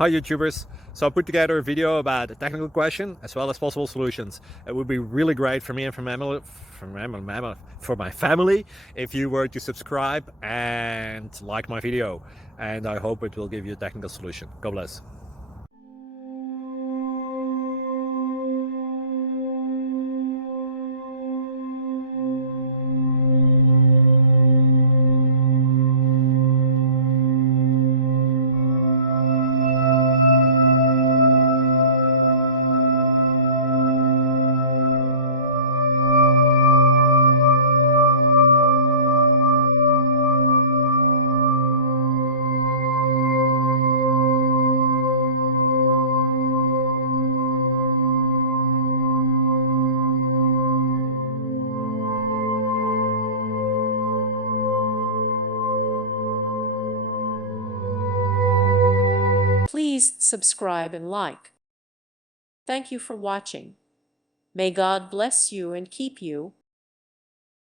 Hi YouTubers! So I put together a video about a technical question as well as possible solutions. It would be really great for me and for my family if you were to subscribe and like my video, and I hope it will give you a technical solution. God bless. Please subscribe and like. Thank you for watching. May God bless you and keep you.